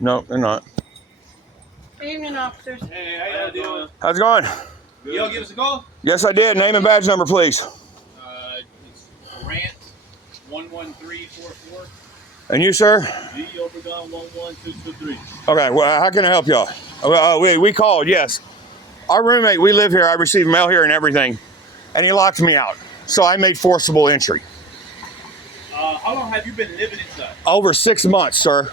No, they're not. Good evening, officers. Hey, how y'all doing? How's it going? Y'all give us a call? Yes, I did. Name and badge number, please. It's Grant 11344. And you, sir? G Obregon 11223. Okay, well, how can I help y'all? We called, yes. Our roommate, we live here. I received mail here and everything, and he locked me out. So I made forcible entry. How long have you been living inside? Over 6 months, sir.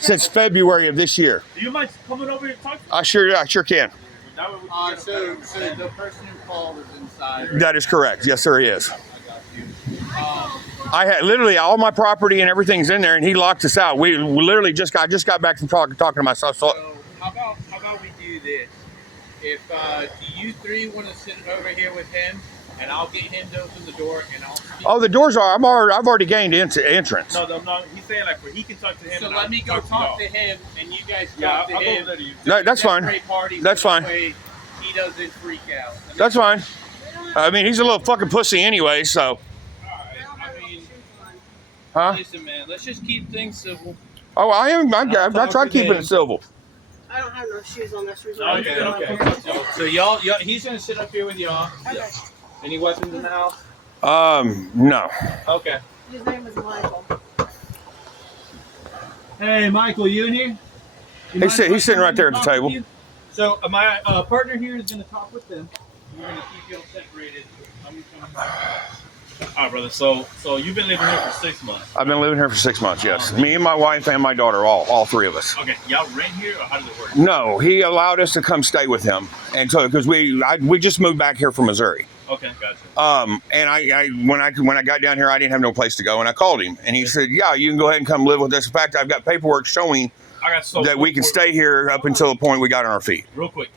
Since February of this year. Do you mind coming over here and talking? I sure can. That way we can get a So better the person who called is inside. That is correct. Yes, sir, he is. I got you. I had literally all my property and everything's in there, and he locked us out. We literally just got back from talking to myself. So So how about we do this? If do you three want to sit over here with him, and I'll get him to open the door, and I'll speak. the doors are. I've already gained entrance. No, he's saying like where he can talk to him. So and let I'll me go talk to y'all. him, and you guys Yeah, talk to I'll go him. over there to you. No, that's fine. Separate parties, That's so fine. that way he doesn't freak out. That's fine. I mean, he's a little fucking pussy anyway. So, Alright, I mean, huh? Listen, man, let's just keep things civil. Oh, I am. I tried keeping it civil. I don't have no shoes on. That's Oh, reason. okay. So y'all, he's gonna sit up here with y'all. Okay. Any weapons in the house? No. Okay. His name is Michael. Hey, Michael, you in here? You He's sitting right there at the talk with table. you? So my partner here is going to talk with them. We're going to keep y'all separated. All right, brother. So you've been living here for 6 months. I've been living here for 6 months. Yes, me and my wife and my daughter, all three of us. Okay, y'all rent here, or how does it work? No, he allowed us to come stay with him, and so because we just moved back here from Missouri. Okay, gotcha. And when I got down here, I didn't have no place to go, and I called him, and he said, "Yeah, you can go ahead and come live with us. In fact, I've got paperwork showing I got so that we can stay here up until the point we got on our feet." Real quick,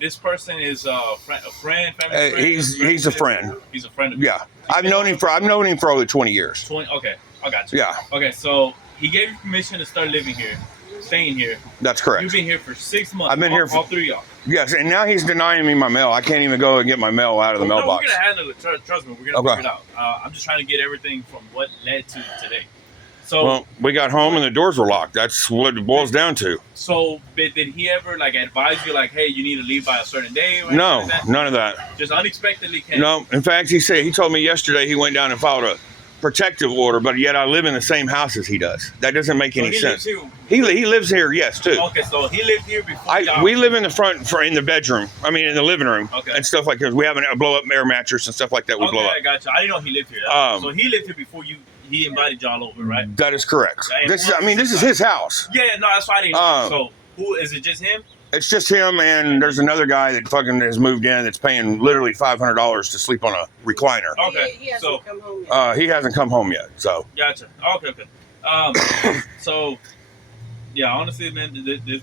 this person is a friend, family friend. He's a friend. He's a friend. Of Yeah, I've known him for over 20 years. 20. Okay, I got you. Yeah, Okay, so he gave you permission to start living here, staying here. that's correct. You've been here for 6 months. I've been here for- all three of y'all. Yes, and now he's denying me my mail. I can't even go and get my mail out of the No, mailbox. we're gonna handle it. Trust me, we're gonna Okay. figure it out. I'm just trying to get everything from what led to today. So, Well, we got home and the doors were locked. That's what it boils down to. but did he ever like advise you like, hey, you need to leave by a certain day? Or No, anything like that? none of that. Just unexpectedly came. No, in fact, he told me yesterday he went down and filed a protective order, but yet I live in the same house as he does. That doesn't make So any he sense. lives here. He lives here, yes, too. Okay, so he lived here before. We live in the front, in the bedroom. I mean, in the living room, Okay. and stuff like that. We have a blow up air mattress and stuff like that. We blow Okay, up. I got you. I didn't know he lived here. So he lived here before he invited y'all over, right? That is correct. Okay. This is his house. Yeah, no, that's why I didn't know. So who is it? Just him? It's just him, and there's another guy that fucking has moved in that's paying literally $500 to sleep on a recliner. Okay, He hasn't so come home yet. He hasn't come home yet, so. gotcha. Okay. So yeah, honestly, man,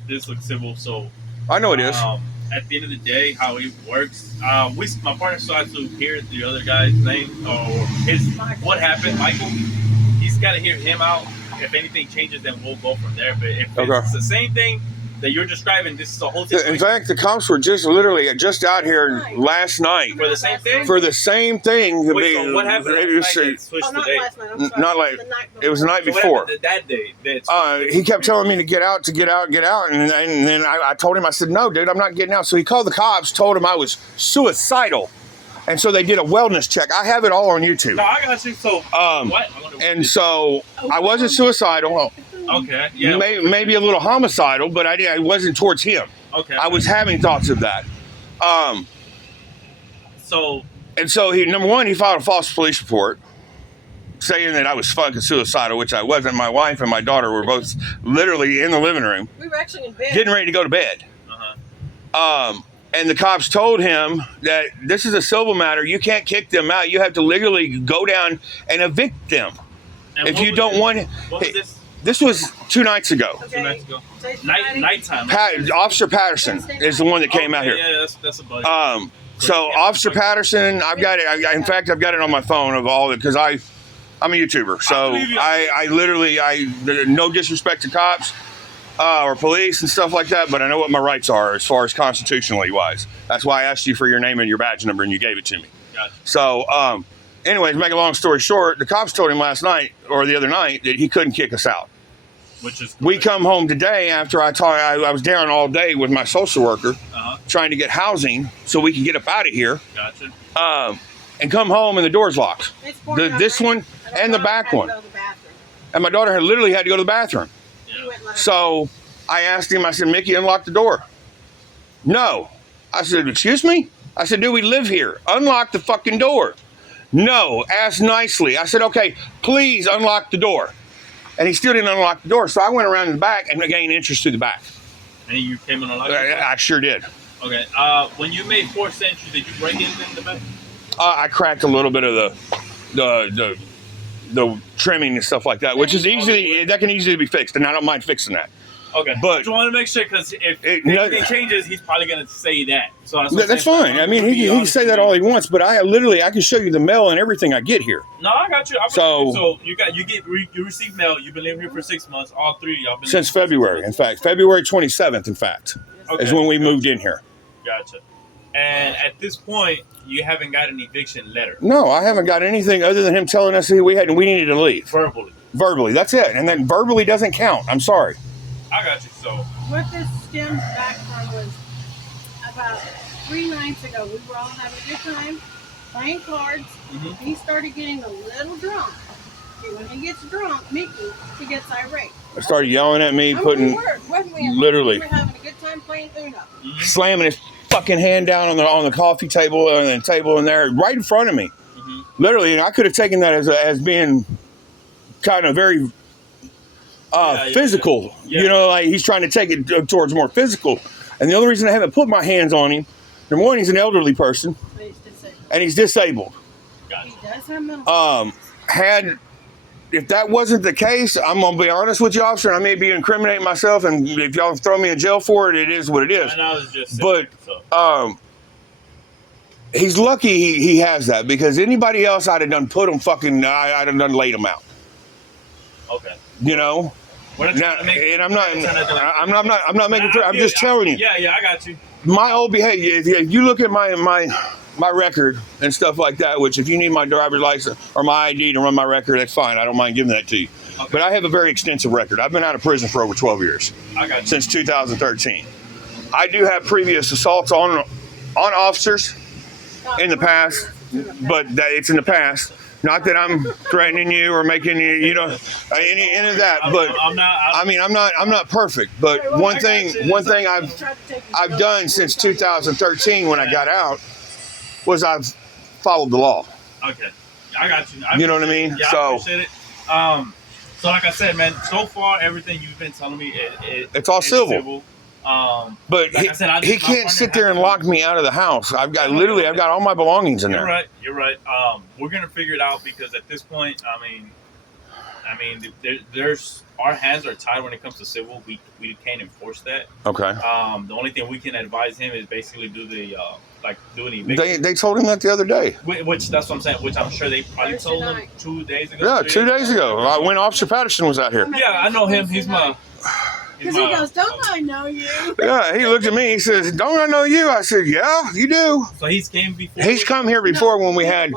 this looks civil. So I know it is. at the end of the day, how it works, my partner still has to hear the other guy's name or what happened, Michael. He's got to hear him out. If anything changes, then we'll go from there. But if it's the same thing that you're describing, this is the whole situation. In fact, the cops were just out here last night For the same thing? for the same thing. Wait, so what happened It was, last night that switched Not today? last night. I'm sorry. not like- The night it was the night So what before. happened that day? That's He kept telling me to get out, and then I told him, I said, no, dude, I'm not getting out. So he called the cops, told him I was suicidal, and so they did a wellness check. I have it all on YouTube. No, I got you. So what? I wonder what And so I wasn't suicidal, okay, yeah, maybe a little homicidal, but I wasn't towards him. okay. I was having thoughts of that. So And so number one, he filed a false police report saying that I was fucking suicidal, which I wasn't. My wife and my daughter were both literally in the living room, We were actually in bed. getting ready to go to bed. And the cops told him that this is a civil matter. You can't kick them out. You have to legally go down and evict them. and If what you was don't this- want what was this? This was 2 nights ago. Okay. 2 nights ago. Today's Friday. Nighttime. Officer Patterson is the one that came out here. Yeah, that's a buddy. So Officer Patterson, I've got it. In fact, I've got it on my phone of all of it because I'm a YouTuber. So believe you. I literally, no disrespect to cops or police and stuff like that, but I know what my rights are as far as constitutionally wise. That's why I asked you for your name and your badge number, and you gave it to me. Gotcha. So, anyways, make a long story short, the cops told him last night or the other night that he couldn't kick us out. Which is We come home today after I was down all day with my social worker trying to get housing so we can get up out of here. Gotcha. And come home and the door's locked. It's pouring This rain, one and the back daughter one. had to go to the bathroom. And my daughter had literally had to go to the bathroom. He wouldn't let her So I asked him, I said, Mickey, unlock the door. No. I said, excuse me? I said, do we live here? Unlock the fucking door. No. Ask nicely. I said, okay, please unlock the door. And he still didn't unlock the door. So I went around in the back and gained entrance to the back. And you came in a lock. I sure did. Okay. When you made forced entry, did you break anything in the back? I cracked a little bit of the trimming and stuff like that, which is that can easily be fixed, and I don't mind fixing that. Okay. But I just want to make sure because if no- anything changes, he's probably gonna say that. So That's fine. I mean, he can say that all he wants, but I can show you the mail and everything I get here. No, I got you. So you receive mail. You've been living here for 6 months. All three of y'all been Since living here for 6 February, in months. fact, February 27th, in fact, Okay. is when we moved in here. Gotcha. And at this point, you haven't got an eviction letter No, I haven't got anything other than him telling us we needed to leave verbally. verbally. That's it, and then verbally doesn't count. I'm sorry. I got you. So What this stems back from was about 3 nights ago. We were all having a good time playing cards. Mhm. He started getting a little drunk. And when he gets drunk, Mickey, he gets irate. I started yelling at me, We putting were, wasn't we? literally We were having a good time playing Uno. slamming his fucking hand down on the coffee table and the table in there right in front of me. Mhm. Literally, and I could have taken that as being kind of very physical. Yeah. You know, like he's trying to take it towards more physical. And the only reason I haven't put my hands on him, number one, he's an elderly person But he's disabled. and he's disabled. Gotcha. He does have mental. If that wasn't the case, I'm gonna be honest with you, officer. I may be incriminating myself, and if y'all throw me in jail for it, it is what it is. And I was just But so. he's lucky he has that, because anybody else I'd have done put him fucking. I'd have done laid him out. Okay. You know. We're not Now, trying to make, and I'm we're trying to like- not making. I'm just telling you. Yeah, I got you. My old behavior. If you look at my record and stuff like that, which if you need my driver's license or my ID to run my record, that's fine. I don't mind giving that to you. Okay. But I have a very extensive record. I've been out of prison for over 12 years, I got you. since 2013. I do have previous assaults on officers in the past, but it's in the past. Not that I'm threatening you or making you, any of that. But I'm not. I'm not perfect. But one thing I've done since 2013 when I got out was I've followed the law. Okay, I got you. You know what I mean? Yeah, I appreciate it. So like I said, man, so far everything you've been telling me, It's all civil. But like I said, he can't sit there and lock me out of the house. I've got all my belongings in You're there. right. You're right. We're gonna figure it out because at this point, I mean, there's our hands are tied when it comes to civil. We can't enforce that. Okay. The only thing we can advise him is basically do an eviction. They told him that the other day. Which that's what I'm saying. Which I'm sure they probably Thursday told him night. 2 days ago. Yeah, 3 2 days ago, when Officer Patterson was out here. Yeah, I know him. He's my. Because he goes, don't I know you? Yeah, he looked at me. He says, "Don't I know you?" I said, "Yeah, you do." So he's came before. He's come here before when we had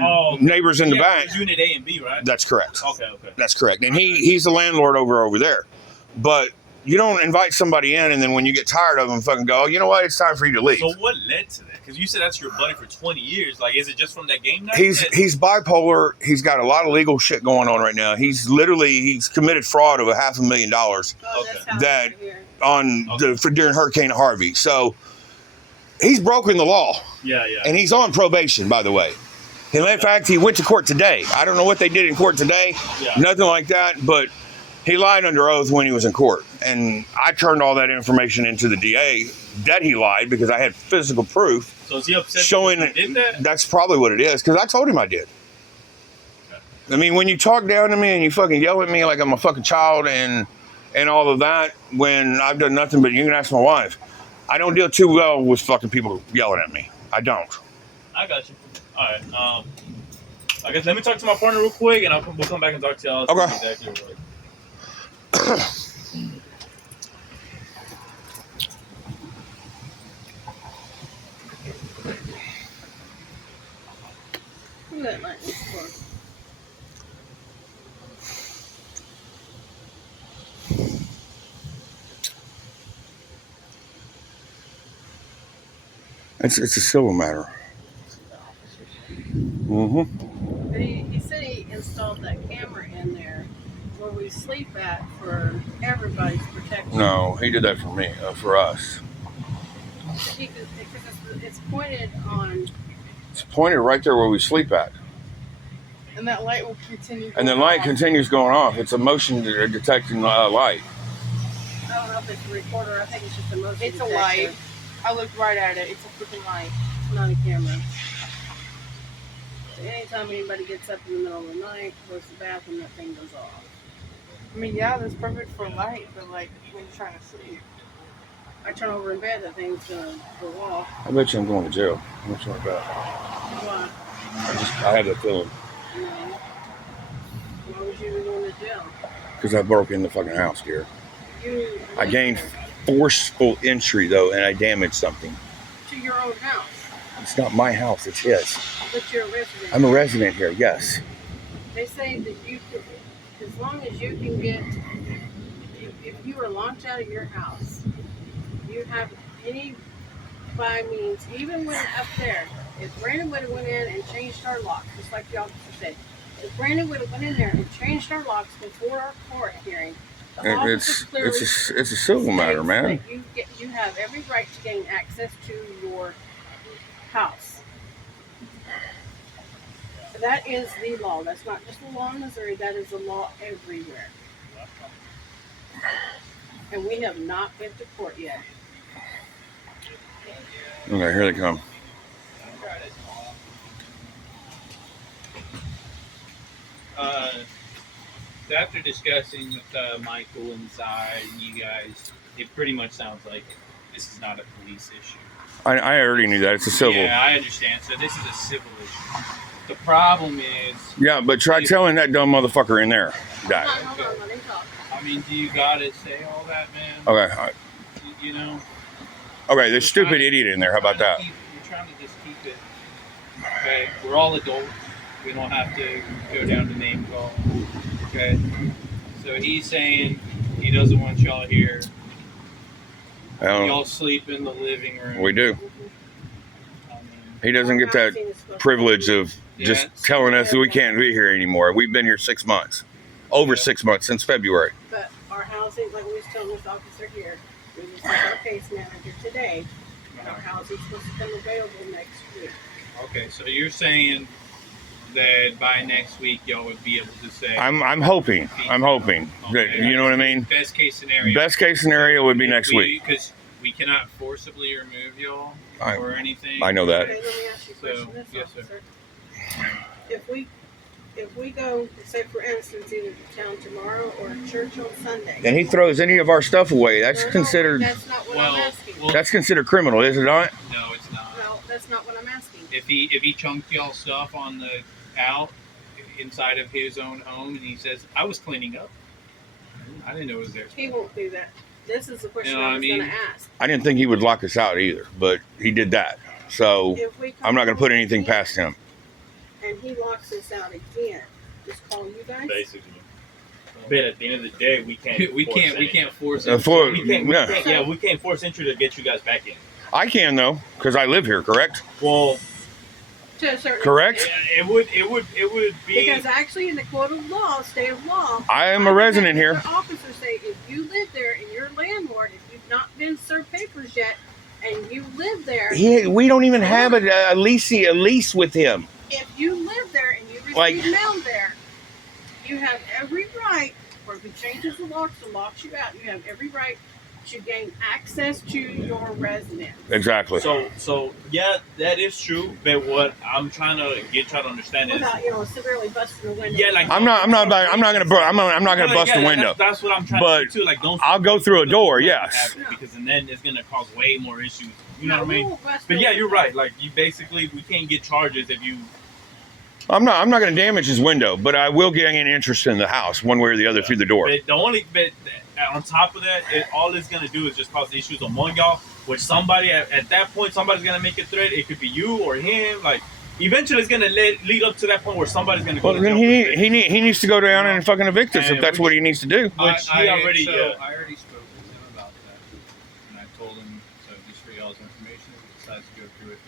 Oh, neighbors in the back. Unit A and B, right? That's correct. Okay. That's correct. And he's the landlord over there. But you don't invite somebody in and then when you get tired of them, fucking go, "Oh, you know what? It's time for you to leave." So what led to that? Because you said that's your buddy for 20 years. Like, is it just from that game night? He's bipolar. He's got a lot of legal shit going on right now. He's committed fraud of $500,000 during Hurricane Harvey. So he's broken the law. Yeah. And he's on probation, by the way. And in fact, he went to court today. I don't know what they did in court today. Yeah. Nothing like that. But he lied under oath when he was in court. And I turned all that information into the DA that he lied because I had physical proof. So is he upset showing that you did that? That's probably what it is, because I told him I did. I mean, when you talk down to me and you fucking yell at me like I'm a fucking child and all of that, when I've done nothing but, you can ask my wife, I don't deal too well with fucking people yelling at me. I don't. I got you. All right. I guess let me talk to my partner real quick, and we'll come back and talk to y'all. Okay. Exactly what. Who that like this for? It's a civil matter. But he said he installed that camera in there where we sleep at for everybody's protection. No, he did that for me, for us. Because it's pointed on, It's pointed right there where we sleep at. And that light will continue. And the going light off. continues going off. It's a motion detecting light. I don't know if it's a recorder, I think it's just a motion It's a detector. light. I looked right at it. It's a freaking light. It's not a camera. So anytime anybody gets up in the middle of the night, goes to the bathroom, that thing goes off. I mean, yeah, that's perfect for light, but like when you're trying to sleep. I turn over in bed, that thing's gonna go off. I bet you I'm going to jail. What's like that? Why? I have that feeling. You know? Why would you be going to jail? Because I broke in the fucking house, dear. You I gained forceful entry, though, and I damaged something. to your own house, It's not my house, it's his. but you're a resident. I'm a resident here, yes. They say that you can, as long as you can get, if you are locked out of your house, you have any, by means, even when up there, if Brandon would have went in and changed our locks, just like the officer said, if Brandon would have went in there and changed our locks before our court hearing, the officer clearly It's a civil matter, states man. that you have every right to gain access to your house. That is the law. That's not just the law in Missouri. That is the law everywhere. And we have not been to court yet. Okay, here they come. After discussing with Michael inside and you guys, it pretty much sounds like this is not a police issue. I already knew that. It's a civil. Yeah, I understand. So this is a civil issue. The problem is, Yeah, but try telling that dumb motherfucker in there that. Hold on, let him talk. I mean, do you gotta say all that, man? Okay, You know? okay, there's stupid idiot in there. How about that? We're trying to just keep it. Okay, we're all adults. We don't have to go down to name call. Okay, so he's saying he doesn't want y'all here. Y'all sleep in the living room. We do. I mean, He doesn't get that privilege of just Yeah. telling us that we can't be here anymore. We've been here 6 months, over 6 months since February. But our housing, like we was telling this officer here, we just had our case manager today, and our housing's supposed to come available next week. Okay, so you're saying that by next week y'all would be able to say. I'm hoping. I'm hoping that, Okay. you know what I mean. Best case scenario. Best case scenario would be next week. Because we cannot forcibly remove y'all or anything. I know that. Okay, let me ask you a question, So, this yes, sir. officer. If we go, say for instance, either to town tomorrow or church on Sunday. And he throws any of our stuff away. That's No, considered. That's not what I'm Well, asking. That's considered criminal, is it not? No, it's not. No, that's not what I'm asking. If he chunked y'all stuff on the out inside of his own home and he says, I was cleaning up. I didn't know it was there. He won't do that. This is the question You know what I I was mean? going to ask. I didn't think he would lock us out either, but he did that. So If we come I'm not going to put home anything again past him. And he locks us out again, just call you guys. Basically. But at the end of the day, we can't. We force can't anything. force Uh, it. for- We can't, yeah. we can't force entry to get you guys back in. I can though, because I live here. Correct? Well, To a certain Correct? extent. it would be. Because actually, in the code of law, state of law, I am a resident here. The officers say if you live there and you're a landlord, if you've not been served papers yet, and you live there, We don't even have a lease with him. if you live there and you receive Like- mail there, you have every right, or if he changes the locks and locks you out, you have every right to gain access to your residence. Exactly. So yeah, that is true. But what I'm trying to understand is, Without, severely busting the window. yeah, like I'm not gonna bust yeah, the window. That's what I'm trying But to do too. Like, don't. I'll go through a door, yes. Because and then it's gonna cause way more issues. You know No, what I we mean? won't bust But the yeah, window. you're right. Like, you basically, we can't get charges if you. I'm not gonna damage his window, but I will gain interest in the house one way or the other through the door. But on top of that, all it's gonna do is just cause issues among y'all. Which somebody at that point, somebody's gonna make a threat. It could be you or him. Like, eventually, it's gonna lead up to that point where somebody's gonna go. Well, to then jail for it. he needs to go down and fucking evict us if And that's what he needs to do. Which he already. I already spoke with him about that, and I told him. So just for y'all's information, if he decides to go through it,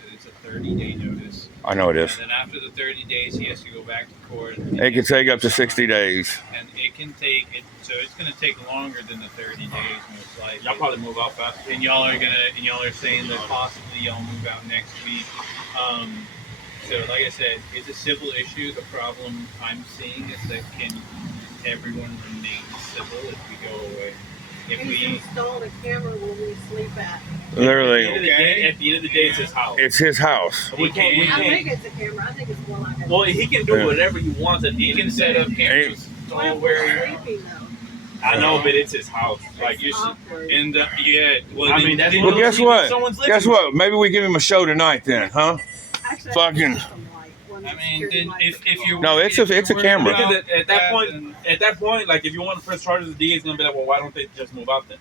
30-day notice. I know it is. And then after the 30 days, he has to go back to court. It could take up to 60 days. And it can take it, so it's going to take longer than the 30 days, most likely. Y'all probably move out fast. And y'all are saying that possibly y'all move out next week. So like I said, it's a civil issue. The problem I'm seeing is that can everyone remain civil if we go away? If He's we installed a camera where we sleep at. Literally, At the end of the day, it's his house. it's his house. We can't. We I can't. think it's a camera. I think it's more like a. Well, he can do whatever he wants. At the he end can of the set day. up cameras Why all we're where sleeping though. I know, but it's his house. Like It's you should. awkward. and yeah. Well, I mean, that's then what- Well, guess Even what? someone's living Guess what? Maybe we give him a show tonight then, huh? Actually, fucking- I think it's some light, one I of the mean, security then lights if that come you're on. No, it's a- if you're it's a worried camera. about Because at that point, then- at that point, like if you want to press charges, the DA is gonna be like, well, why don't they just move out then?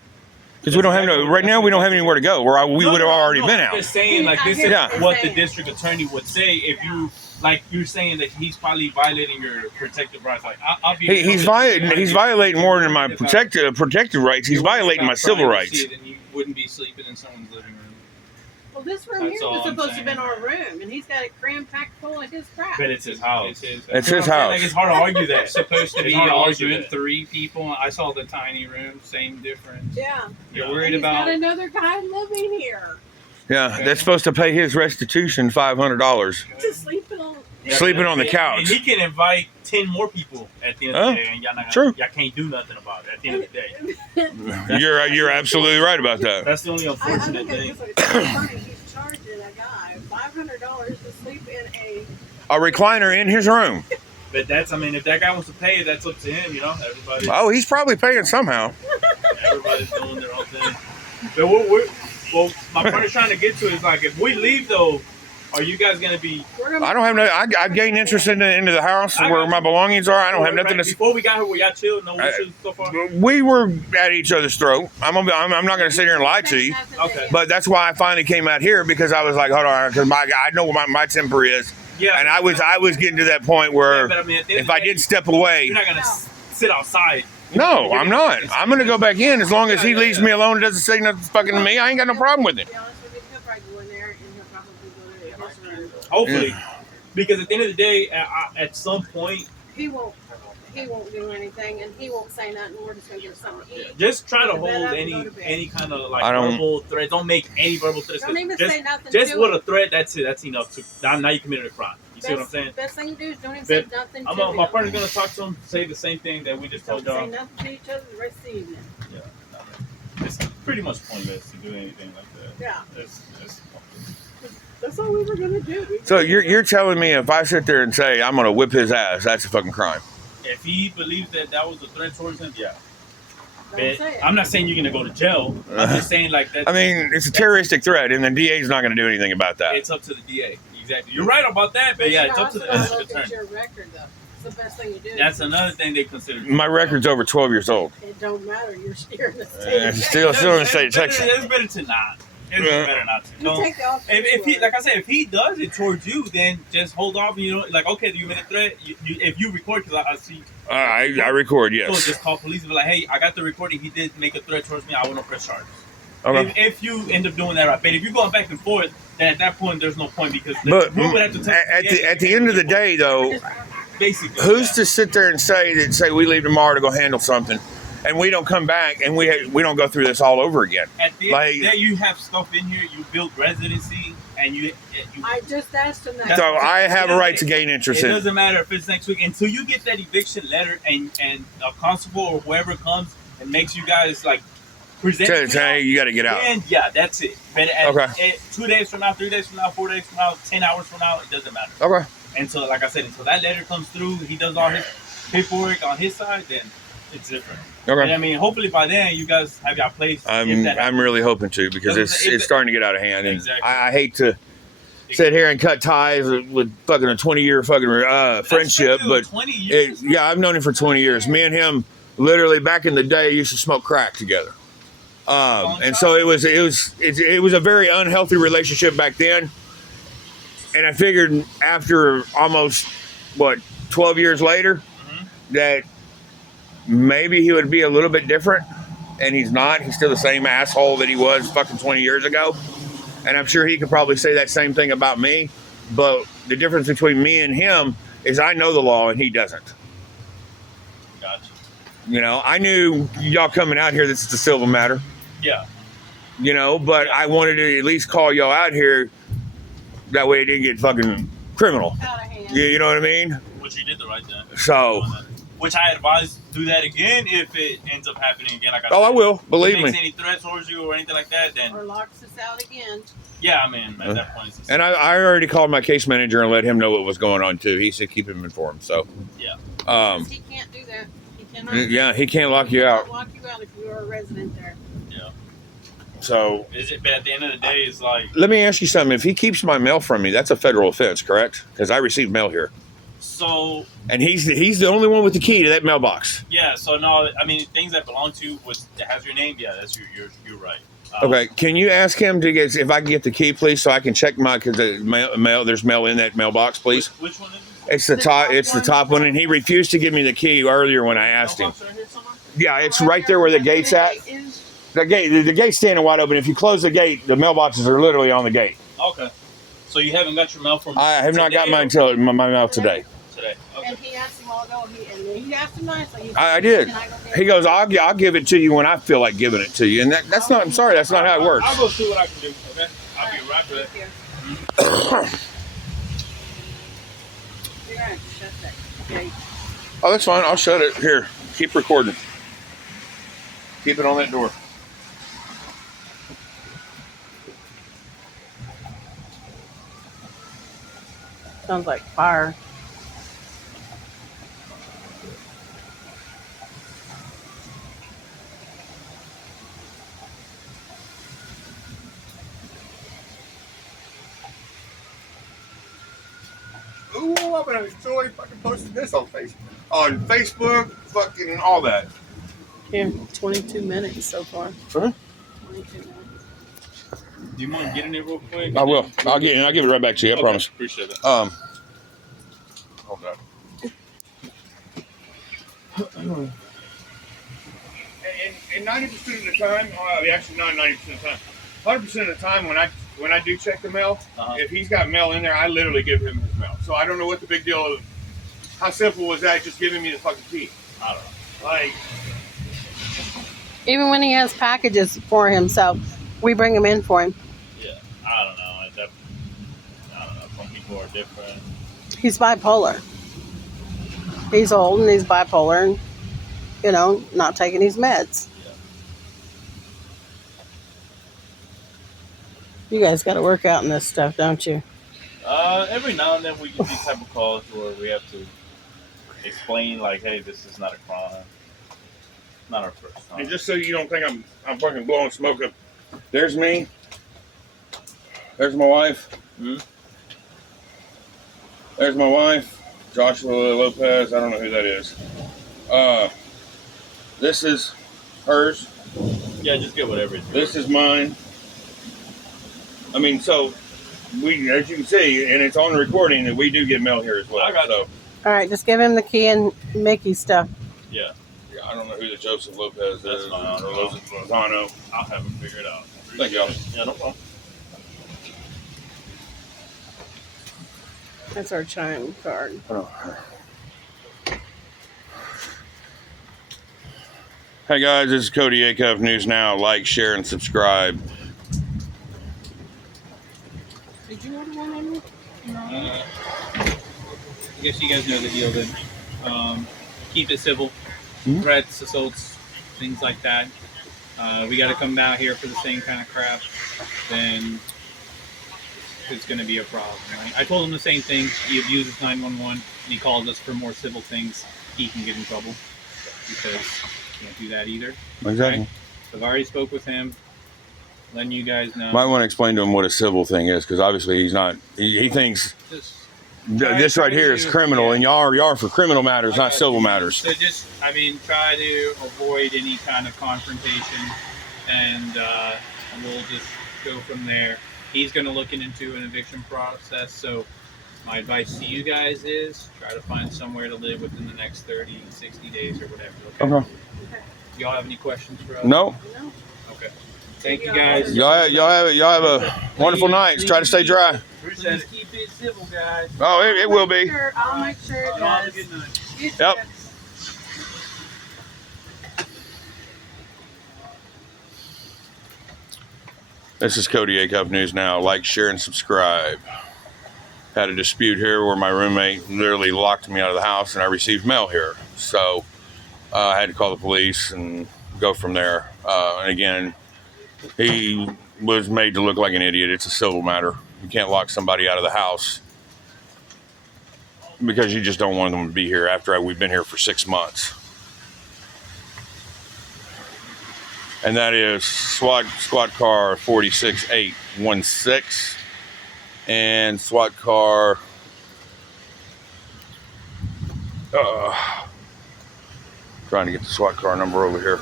Because we don't have no. Right now, we don't have anywhere to go. We would have already been I'm out. just saying, like this is Yeah. what the district attorney would say if you, like, you're saying that he's probably violating your protective rights. Like, I'll be. He's violating more than my protective rights. He's violating my civil rights. Then you wouldn't be sleeping in someone's living room. Well, this room That's here all was I'm supposed to have been saying. our room, and he's got it crammed packed full of his crap. But it's his house. It's You know his what I'm saying? house. Like, it's hard to argue that. It's supposed to It's be hard to argue arguing that. 3 people. I saw the tiny room, same difference. Yeah. You're Yeah. worried And he's about got another guy living here Yeah, that's supposed to pay his restitution $500. to sleeping on. Sleeping on the And couch. he can invite 10 more people at the end of Huh? the day, and y'all not True. y'all can't do nothing about it at the end of the day. You're absolutely right about that. That's the only I unfortunate look at thing. this like, it's funny. He's charging a guy $500 to sleep in a. A recliner in his room. But that's, I mean, if that guy wants to pay, that's up to him. You know, Oh, he's probably paying somehow. everybody's doing their own thing. But well, my point is trying to get to is like, if we leave though, are you guys gonna be? We're gonna. I don't have no. I gained interest into the house where my belongings are. I don't have nothing to. Before we got here, were y'all chill? No issues so far. We were at each other's throat. I'm not going to sit here and lie to you. Okay. But that's why I finally came out here, because I was like, hold on, because I know what my temper is, Yeah, and I was getting to that point where but I mean, at the end if of I the day, did step away, you're not gonna sit outside. no, I'm not. I'm going to go back in as long as he leaves me alone and doesn't say nothing fucking to me. I ain't got no problem with it. To be honest with you, he'll probably go in there and he'll probably go to his room. Hopefully, because at the end of the day, at some point, He won't do anything, and he won't say nothing. We're just gonna get something to eat. just try to Go to bed hold up and go to bed. any kind of like I don't- verbal threat. Don't make any verbal threats. Don't even just say nothing. just to with him. a threat, that's it. That's enough. Now you committed a crime. You see what I'm saying? Best thing to do is don't even say nothing to him. My partner's gonna talk to him, say the same thing that we just Don't told say y'all. nothing to each other the rest of the evening. It's pretty much pointless to do anything like that. Yeah, It's that's all we were gonna do. So you're telling me if I sit there and say I'm going to whip his ass, that's a fucking crime? if he believes that was a threat towards him, yeah. Don't say it. I'm not saying you're gonna go to jail. I'm just saying like that. I mean, it's a terroristic threat, and the DA's not going to do anything about that. It's up to the DA. Exactly. You're right about that, but yeah, it's up to the also district look at attorney. your record, though. It's the best thing to do. That's another thing they consider. My record's over 12 years old. It don't matter. You're in the state. of Still in the state of better- Texas. It's better to not. It's Yeah. better not to. You Don't- take the option. If he, like I said, if he does it towards you, then just hold off. You know, like okay, you made a threat. If you record, because I see, I record, so yes. just call police and be like, hey, I got the recording. He did make a threat towards me. I want to press charges. Okay. If you end up doing that, right? But if you're going back and forth, then at that point, there's no point because But we would have to take at the end of the day, though, basically, who's yeah. to sit there and say we leave tomorrow to go handle something, and we don't come back and we don't go through this all over again? At the end of the like- day, you have stuff in here. You build residency, and you I just asked him that. So I have a right to gain interest it in it. doesn't matter if it's next week until you get that eviction letter and a constable or whoever comes and makes you guys like present. Say, to hey, y'all, you got to get out. And yeah, that's it. But Okay. 2 days from now, 3 days from now, 4 days from now, 10 hours from now, it doesn't matter. Okay. Until, like I said, until that letter comes through, he does all his paperwork on his side, then it's different. And Okay. I mean, hopefully by then you guys have your place. I'm really hoping to, because If it's starting to get out of hand, and Exactly. I hate to sit here and cut ties with fucking a 20-year fucking friendship, but 20 years. I've known him for 20 years. Me and him, literally back in the day, used to smoke crack together. And so it was a very unhealthy relationship back then. And I figured after almost 12 years later, that maybe he would be a little bit different, and he's not. He's still the same asshole that he was fucking 20 years ago. and I'm sure he could probably say that same thing about me. But the difference between me and him is I know the law and he doesn't. Gotcha. You know, I knew y'all coming out here. This is a civil matter. Yeah. You know, but I wanted to at least call y'all out here. That way it didn't get fucking criminal. Out of hand. You know what I mean? Which you did the right thing. So, Which I advise do that again if it ends up happening again. Like I will. Believe if it makes me. any threats towards you or anything like that, then Or locks us out again. yeah, I mean at that point. It's And I already called my case manager and let him know what was going on too. He said keep him informed. So, Yeah. He can't do that. He cannot. Yeah, he can't lock you out. Lock you out if you are a resident there. Yeah. So, Is it? But at the end of the day, it's like let me ask you something. If he keeps my mail from me, that's a federal offense, correct? Because I received mail here, so. and he's the only one with the key to that mailbox. Yeah. So no, I mean things that belong to what that has your name. Yeah, that's you're right. Okay, can you ask him to get if I can get the key, please, so I can check my because the mail there's mail in that mailbox, please. Which one is it? It's the top. It's the top one, and he refused to give me the key earlier when I asked him. Yeah, it's right there where the gate's at. The gate's standing wide open. If you close the gate, the mailboxes are literally on the gate. Okay. So you haven't got your mail from? I have not got mine until my mail today. Today. Okay. And he asked him all ago, and he asked him nicely. He said, I did. "Can I go get He it?" goes, I'll give it to you when I feel like giving it to you, and that's not. I'm sorry, that's not how it works. I'll go see what I can do. Okay. I'll be right back. Thank you. You're right, shut that gate. Oh, that's fine. I'll shut it. Here, keep recording. Keep it on that door. Sounds like fire. Ooh, I'm gonna enjoy fucking posting this on Facebook, fucking all that. Here, 22 minutes so far. Huh? 22 minutes. Do you mind getting it real quick? I will. I'll give it right back to you. I promise. Appreciate it. Hold on. And 90% of the time, actually not 90% of the time, 100% of the time when I do check the mail, if he's got mail in there, I literally give him his mail. So I don't know what the big deal is. How simple was that? Just giving me the fucking key. I don't know. Like, Even when he has packages for himself, we bring them in for him. Yeah. I don't know. I don't know. Some people are different. He's bipolar. He's old and he's bipolar and, you know, not taking his meds. Yeah. You guys got to work out in this stuff, don't you? Every now and then we get these type of calls where we have to explain, like, hey, this is not a crime. Not our first time. and just so you don't think I'm fucking blowing smoke up, there's me. There's my wife. Mhm. There's my wife, Joshua Lopez. I don't know who that is. This is hers. Yeah, just get whatever it is. This is mine. I mean, so we, as you can see, and it's on the recording that we do get mail here as well. I got so, All right, just give him the key and Mickey's stuff. Yeah. yeah, I don't know who the Joseph Lopez That's is fine. or Lozano. I'll have them figure it out. Thank y'all. Yeah, no problem. That's our chime card. Hey guys, this is Cody Acuff News Now. Like, share, and subscribe. Did you order one on me? I guess you guys know the deal then. Keep it civil. Mhm. Threats, assaults, things like that. We got to come out here for the same kind of crap, then it's going to be a problem. Right? I told him the same thing. He abuses 911 and he calls us for more civil things. He can get in trouble because he can't do that either. Exactly. Right? So I've already spoke with him, letting you guys know. Might want to explain to him what a civil thing is, because obviously he's not. He thinks Just this right here is criminal, and y'all are for criminal matters, not civil matters. So just, I mean, try to avoid any kind of confrontation, and we'll just go from there. He's going to look into an eviction process, so my advice to you guys is try to find somewhere to live within the next 30, 60 days or whatever. Okay? Okay. Y'all have any questions for us? No. No. Okay. Thank you guys. Y'all have a wonderful night. Try to stay dry. Appreciate it. Keep it civil, guys. Oh, it will be. I'll make sure it Y'all have a does. good night. You Yep. too. This is Cody Acuff News Now. Like, share, and subscribe. Had a dispute here where my roommate literally locked me out of the house, and I received mail here. So I had to call the police and go from there. And again, he was made to look like an idiot. It's a civil matter. You can't lock somebody out of the house because you just don't want them to be here after we've been here for 6 months. And that is squad car 46816 and SWAT car trying to get the SWAT car number over here.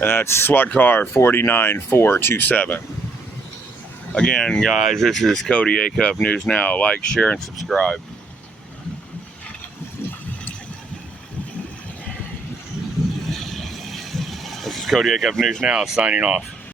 And that's SWAT car 49427. Again, guys, this is Cody Acuff News Now. Like, share, and subscribe. This is Cody Acuff News Now, signing off.